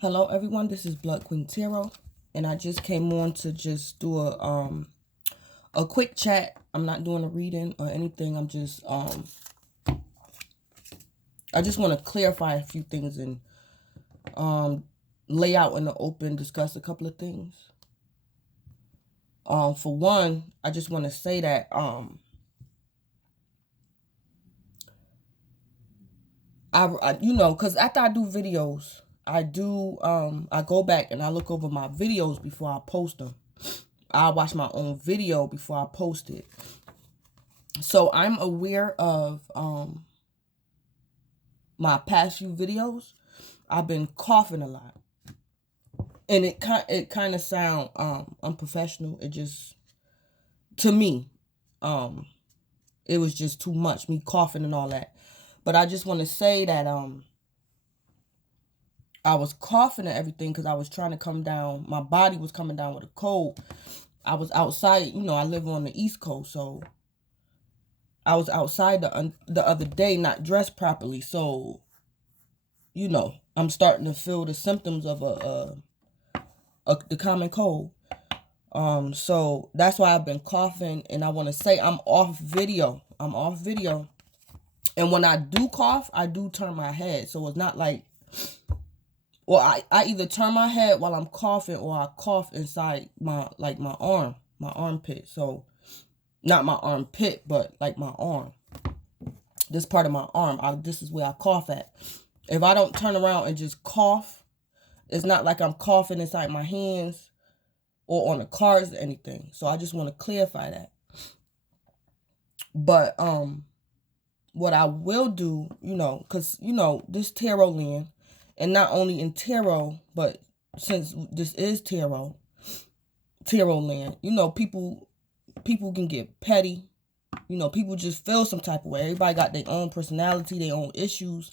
Hello everyone, this is Blood Queen Tarot, and I just came on to just do a quick chat. I'm not doing a reading or anything. I just want to clarify a few things and lay out in the open, discuss a couple of things. For one, I just want to say that because after I do videos, I go back and I look over my videos before I post them. I watch my own video before I post it. So I'm aware of my past few videos. I've been coughing a lot. And it kind of sound unprofessional. It just, to me, it was just too much, me coughing and all that. But I just want to say that I was coughing and everything because I was trying to come down. My body was coming down with a cold. I was outside, I live on the East Coast, so I was outside the other day, not dressed properly. So, I'm starting to feel the symptoms of the common cold. So that's why I've been coughing, and I want to say I'm off video. And when I do cough, I do turn my head. So it's not like, well, I either turn my head while I'm coughing or I cough inside my armpit. So not my armpit, but like my arm. This part of my arm, this is where I cough at. If I don't turn around and just cough, it's not like I'm coughing inside my hands or on the cards or anything. So I just want to clarify that. But what I will do, because, this tarot land, and not only in tarot, but since this is tarot land, people can get petty. People just feel some type of way. Everybody got their own personality, their own issues.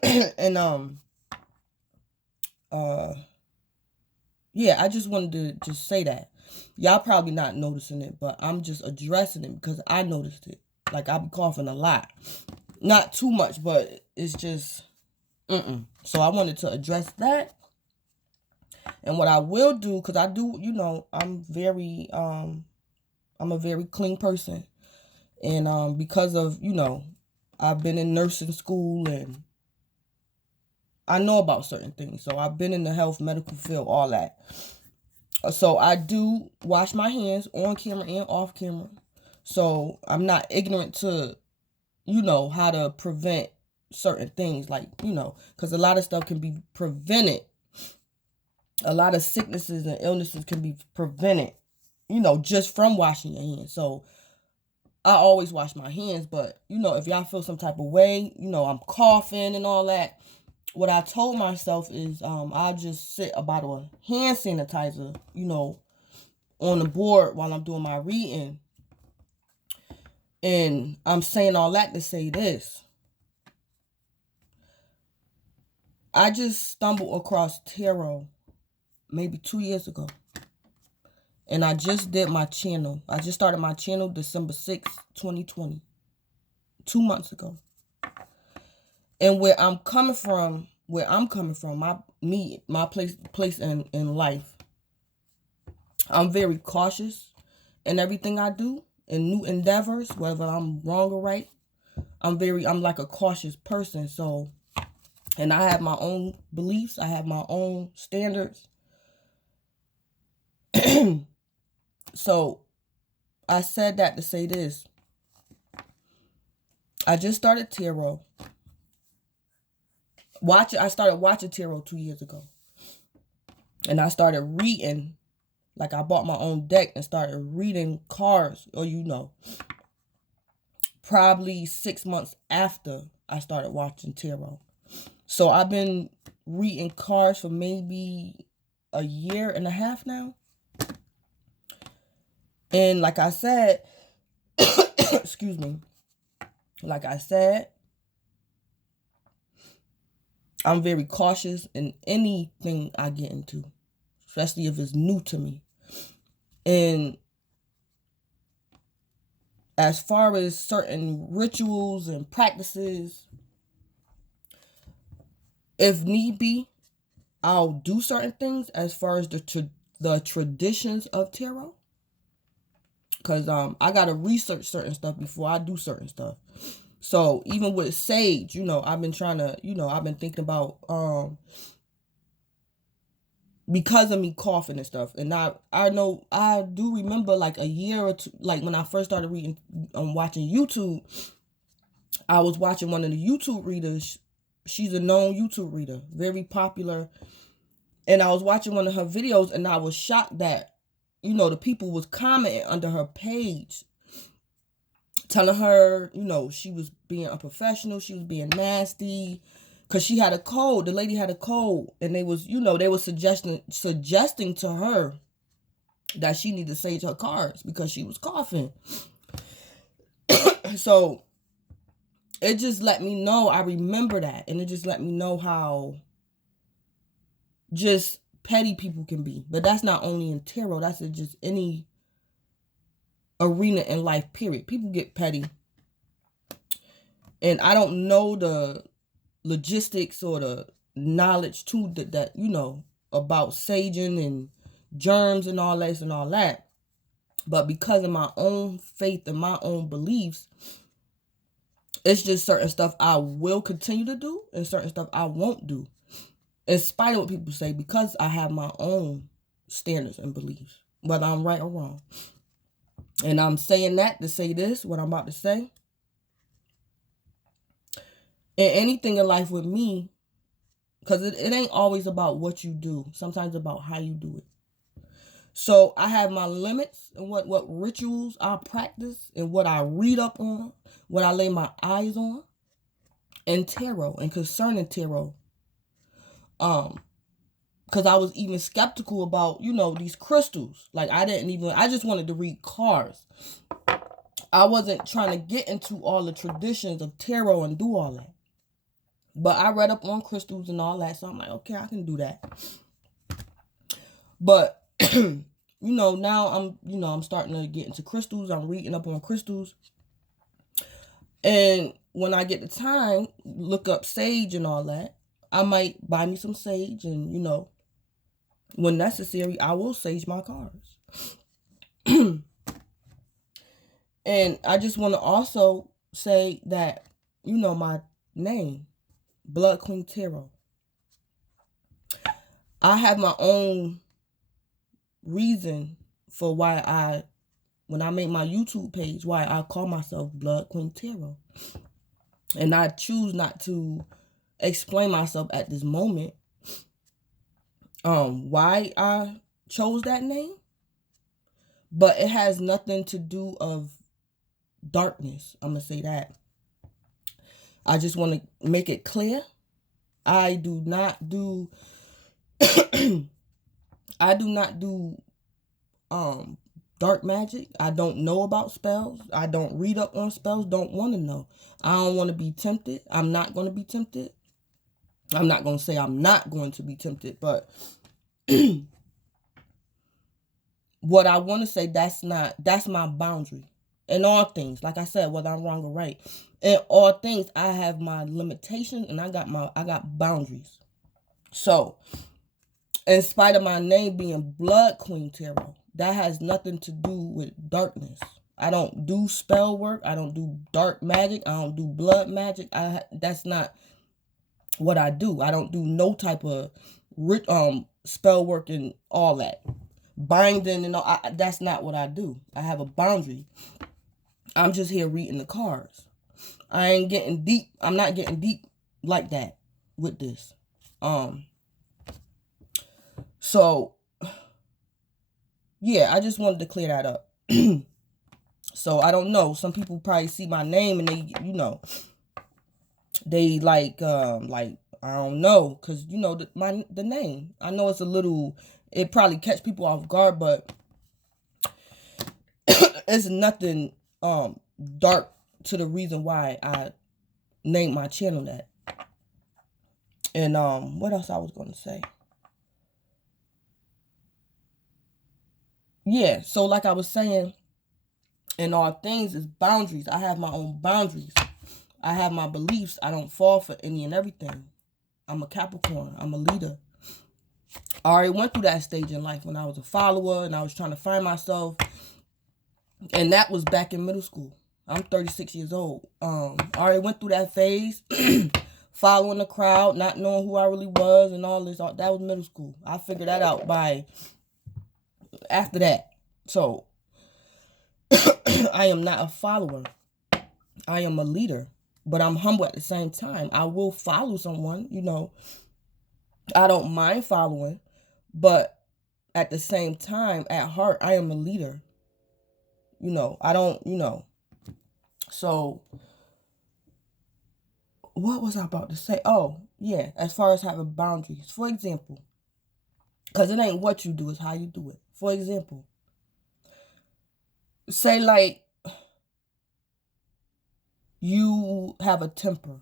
And yeah, I just wanted to just say that. Y'all probably not noticing it, but I'm just addressing it because I noticed it. Like, I be coughing a lot. Not too much, but it's just, So I wanted to address that. And what I will do, because I do, I'm a very clean person. And because of, I've been in nursing school and I know about certain things. So I've been in the health, medical field, all that. So I do wash my hands on camera and off camera. So I'm not ignorant to, how to prevent certain things, like, because a lot of stuff can be prevented. A lot of sicknesses and illnesses can be prevented, just from washing your hands. So I always wash my hands, but, if y'all feel some type of way, I'm coughing and all that, what I told myself is I'll just sit a bottle of hand sanitizer, on the board while I'm doing my reading. And I'm saying all that to say this. I just stumbled across tarot maybe 2 years ago. And I just did my channel. I just started my channel December 6th, 2020. 2 months ago. And where I'm coming from, my place in life, I'm very cautious in everything I do, in new endeavors, whether I'm wrong or right. I'm like a cautious person. So, and I have my own beliefs. I have my own standards. So I said that to say this. I just started tarot. I started watching tarot 2 years ago. And I started reading. Like, I bought my own deck and started reading cards, or probably 6 months after I started watching tarot. So I've been reading cards for maybe a year and a half now. And like I said, excuse me, like I said, I'm very cautious in anything I get into, especially if it's new to me. And as far as certain rituals and practices, if need be, I'll do certain things as far as the traditions of tarot. Because I got to research certain stuff before I do certain stuff. So even with sage, I've been trying to, I've been thinking about, because of me coughing and stuff. And I know, I do remember like a year or two, like when I first started watching YouTube, I was watching one of the YouTube readers. She's a known YouTube reader, very popular. And I was watching one of her videos and I was shocked that, the people was commenting under her page, telling her, she was being unprofessional, she was being nasty, because she had a cold. The lady had a cold, and they was, they were suggesting to her that she needed to sage her cards because she was coughing. So it just let me know, I remember that, and it just let me know how just petty people can be. But that's not only in tarot, that's in just any arena in life, period. People get petty. And I don't know the logistics or the knowledge too that about saging and germs and all that. But because of my own faith and my own beliefs, it's just certain stuff I will continue to do and certain stuff I won't do, in spite of what people say, because I have my own standards and beliefs, whether I'm right or wrong. And I'm saying that to say this, what I'm about to say. And anything in life with me, because it ain't always about what you do. Sometimes it's about how you do it. So I have my limits and what rituals I practice and what I read up on, what I lay my eyes on in tarot and concerning tarot. Because I was even skeptical about, these crystals. Like I just wanted to read cards. I wasn't trying to get into all the traditions of tarot and do all that. But I read up on crystals and all that, so I'm like, okay, I can do that. But now I'm starting to get into crystals. I'm reading up on crystals. And when I get the time, look up sage and all that. I might buy me some sage and, when necessary, I will sage my cards. And I just want to also say that, my name, Blood Queen Tarot. I have my own reason for why when I make my YouTube page, why I call myself Blood Queen Tarot. And I choose not to explain myself at this moment. Why I chose that name. But it has nothing to do of darkness. I'm going to say that. I just want to make it clear. I do not do dark magic. I don't know about spells. I don't read up on spells. Don't want to know. I don't want to be tempted. I'm not going to be tempted. I'm not going to say I'm not going to be tempted, but what I want to say, that's my boundary. In all things, like I said, whether I'm wrong or right, in all things, I have my limitations and I got boundaries. So, in spite of my name being Blood Queen Tarot, that has nothing to do with darkness. I don't do spell work. I don't do dark magic. I don't do blood magic. That's not what I do. I don't do no type of spell work and all that. Binding and all. That's not what I do. I have a boundary. I'm just here reading the cards. I ain't getting deep. I'm not getting deep like that with this. So, yeah, I just wanted to clear that up. So, I don't know. Some people probably see my name and they, they like, I don't know. Because, the name. I know it's a little, it probably catch people off guard, but it's nothing dark to the reason why I named my channel that. And what else I was going to say? Yeah, so like I was saying, in all things is boundaries. I have my own boundaries. I have my beliefs. I don't fall for any and everything. I'm a Capricorn. I'm a leader. I already went through that stage in life when I was a follower and I was trying to find myself. And that was back in middle school. I'm 36 years old. I already went through that phase, following the crowd, not knowing who I really was and all this. That was middle school. I figured that out by after that. So I am not a follower. I am a leader, but I'm humble at the same time. I will follow someone, I don't mind following, but at the same time, at heart, I am a leader. I don't. So what was I about to say? Oh, yeah, as far as having boundaries. For example, because it ain't what you do, it's how you do it. For example, say like you have a temper.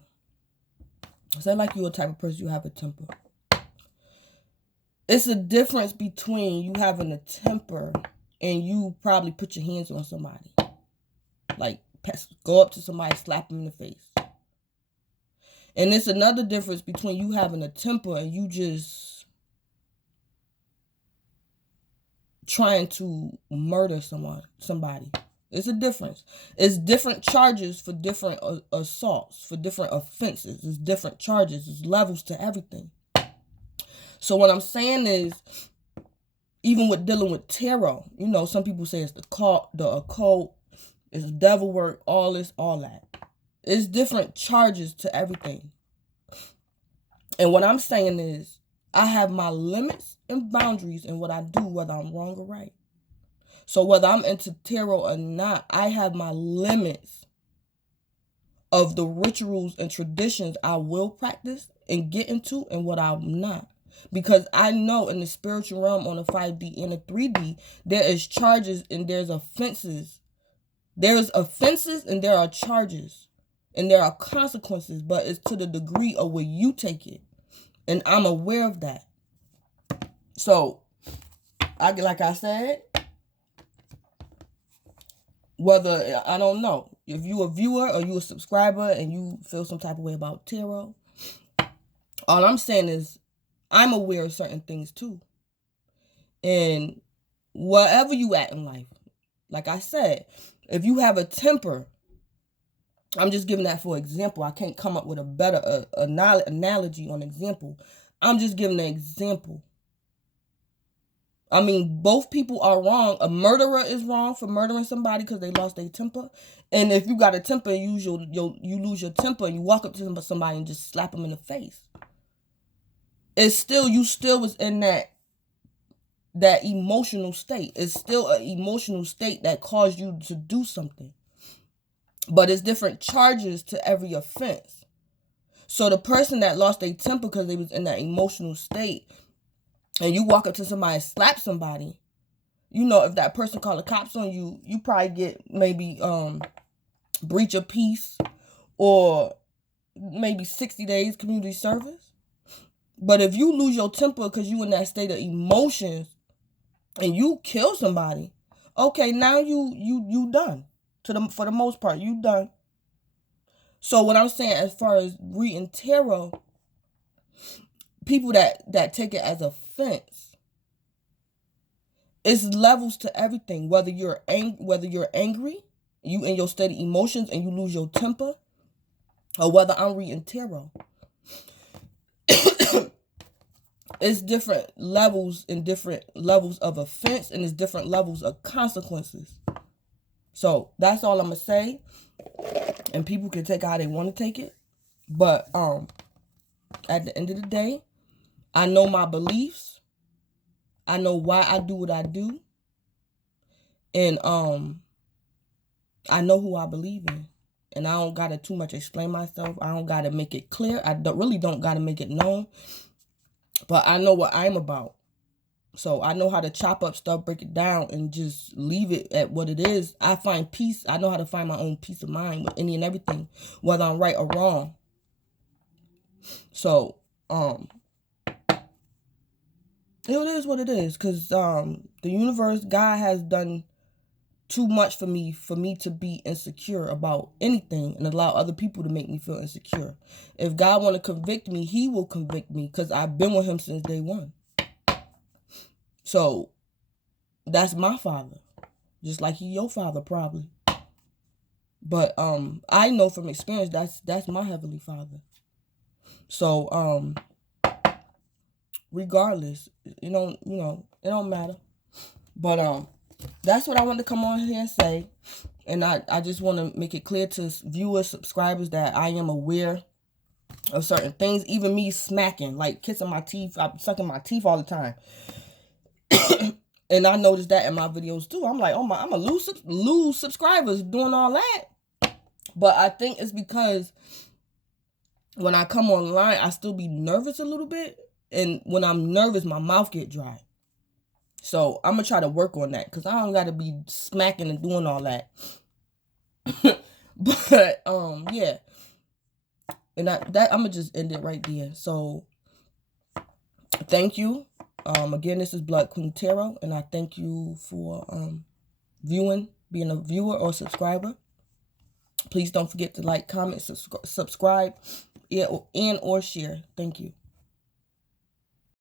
Say like you're a type of person, you have a temper. It's a difference between you having a temper and you probably put your hands on somebody. Like, go up to somebody, slap them in the face. And it's another difference between you having a temper and you just trying to murder somebody. It's a difference. It's different charges for different assaults, for different offenses. It's different charges. It's levels to everything. So what I'm saying is, even with dealing with tarot, some people say it's the occult, it's devil work, all this, all that. It's different charges to everything. And what I'm saying is, I have my limits and boundaries in what I do, whether I'm wrong or right. So whether I'm into tarot or not, I have my limits of the rituals and traditions I will practice and get into and what I'm not. Because I know in the spiritual realm, on a 5D and a 3D, there is charges and there's offenses. There's offenses and there are charges. And there are consequences, but it's to the degree of where you take it. And I'm aware of that. So, like I said, whether, I don't know, if you a viewer or you a subscriber and you feel some type of way about tarot, all I'm saying is I'm aware of certain things too. And wherever you at in life, like I said, if you have a temper, I'm just giving that for example. I can't come up with a better analogy on example. I'm just giving an example. I mean, both people are wrong. A murderer is wrong for murdering somebody because they lost their temper. And if you got a temper, you lose your temper and you walk up to somebody and just slap them in the face. You still was in that emotional state. It's still an emotional state that caused you to do something. But it's different charges to every offense. So the person that lost their temper because they was in that emotional state, and you walk up to somebody and slap somebody, if that person call the cops on you, you probably get maybe breach of peace or maybe 60 days community service. But if you lose your temper because you in that state of emotions and you kill somebody, okay, now you done. For the most part, you done. So what I'm saying, as far as reading tarot, people that take it as offense, it's levels to everything. Whether you're angry, you in your state of emotions and you lose your temper, or whether I'm reading tarot. It's different levels and different levels of offense, and it's different levels of consequences. So that's all I'm gonna say, and people can take it how they want to take it. But at the end of the day, I know my beliefs. I know why I do what I do, and I know who I believe in, and I don't gotta too much explain myself. I don't gotta make it clear. I really don't gotta make it known. But I know what I'm about. So I know how to chop up stuff, break it down, and just leave it at what it is. I find peace. I know how to find my own peace of mind with any and everything, whether I'm right or wrong. So, it is what it is. Because the universe, God has done too much for me to be insecure about anything and allow other people to make me feel insecure. If God want to convict me, he will convict me because I've been with him since day one. So that's my father, just like he your father probably. But I know from experience that's my heavenly father. So regardless, it don't matter. But that's what I wanted to come on here and say. And I just want to make it clear to viewers, subscribers, that I am aware of certain things. Even me smacking, like kissing my teeth, I'm sucking my teeth all the time. And I noticed that in my videos too. I'm like, oh my, I'm gonna lose subscribers doing all that. But I think it's because when I come online, I still be nervous a little bit. And when I'm nervous, my mouth get dry. So I'm gonna try to work on that, because I don't gotta be smacking and doing all that. But yeah. And I'm gonna just end it right there. So thank you. Again, this is Blood Queen Tarot, and I thank you for viewing, being a viewer or subscriber. Please don't forget to like, comment, subscribe, and or share. Thank you.